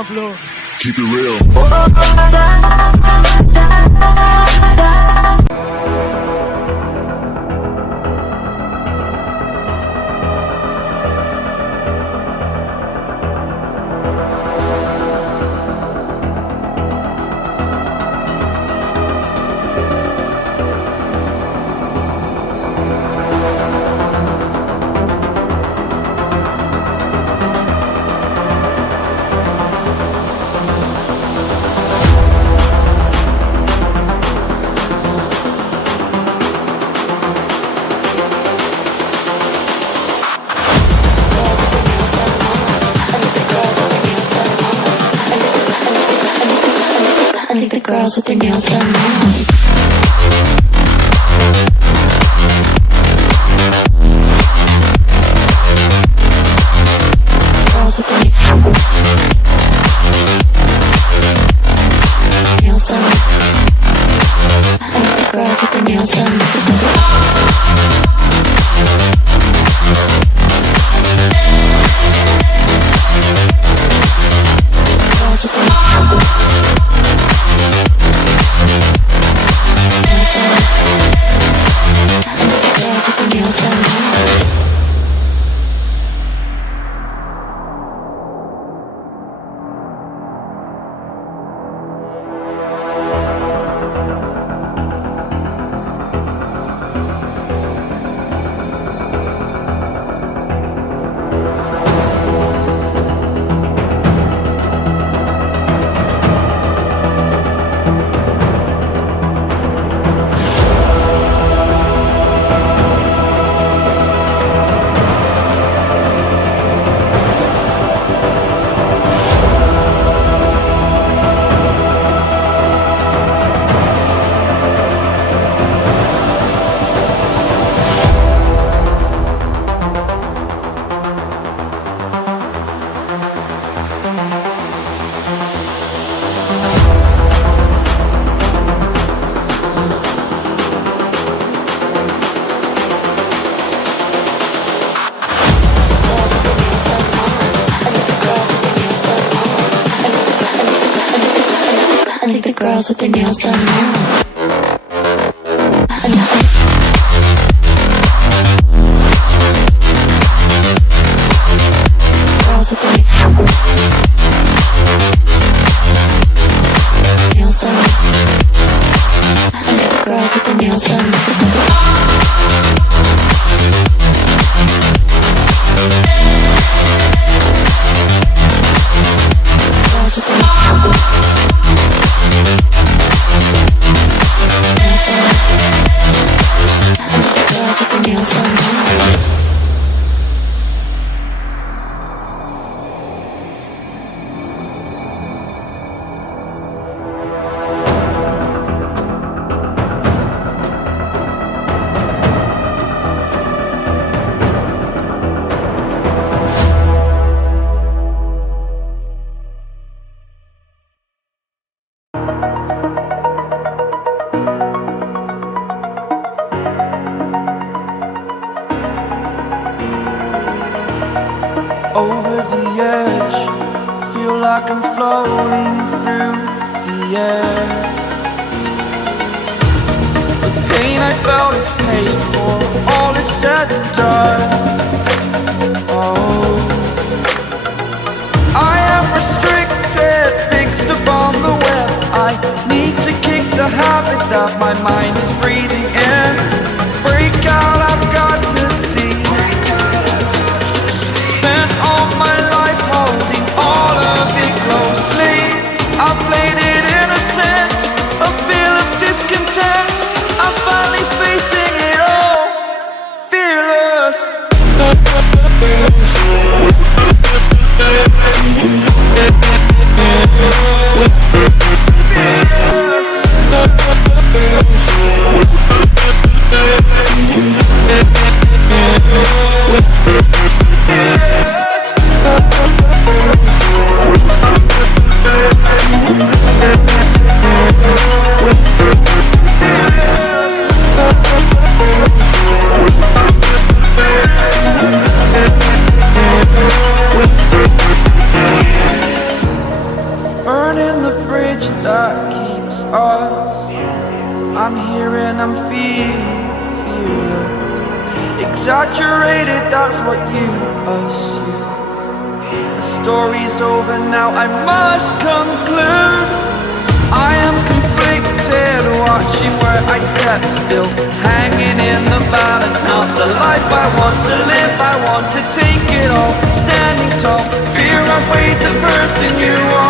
buena flow. Keep it real. I think the girls with their nails done now. Girls with their nails done. I think the girls with their nails done. Girls with their nails done. I think the girls with their nails done now. Girls with their nails done. I think the girls with their nails done. Girls with their nails done. Over the edge, feel like I'm floating through the air. The pain I felt is paid for, all is said and done. Oh, I am restricted, fixed upon the web. I need to kick the habit that my mind is breathing in. Break out, I've got to see. Spent all my life holding all of it closely. I played it innocent, a feel of discontent. I'm finally facing it all, fearless. I'm here and I'm feeling exaggerated, that's what you assume. The story's over now, I must conclude. I am conflicted, watching where I step still, hanging in the balance. Not the life I want to live, I want to take it all. Standing tall, fear I've weighed the person you are.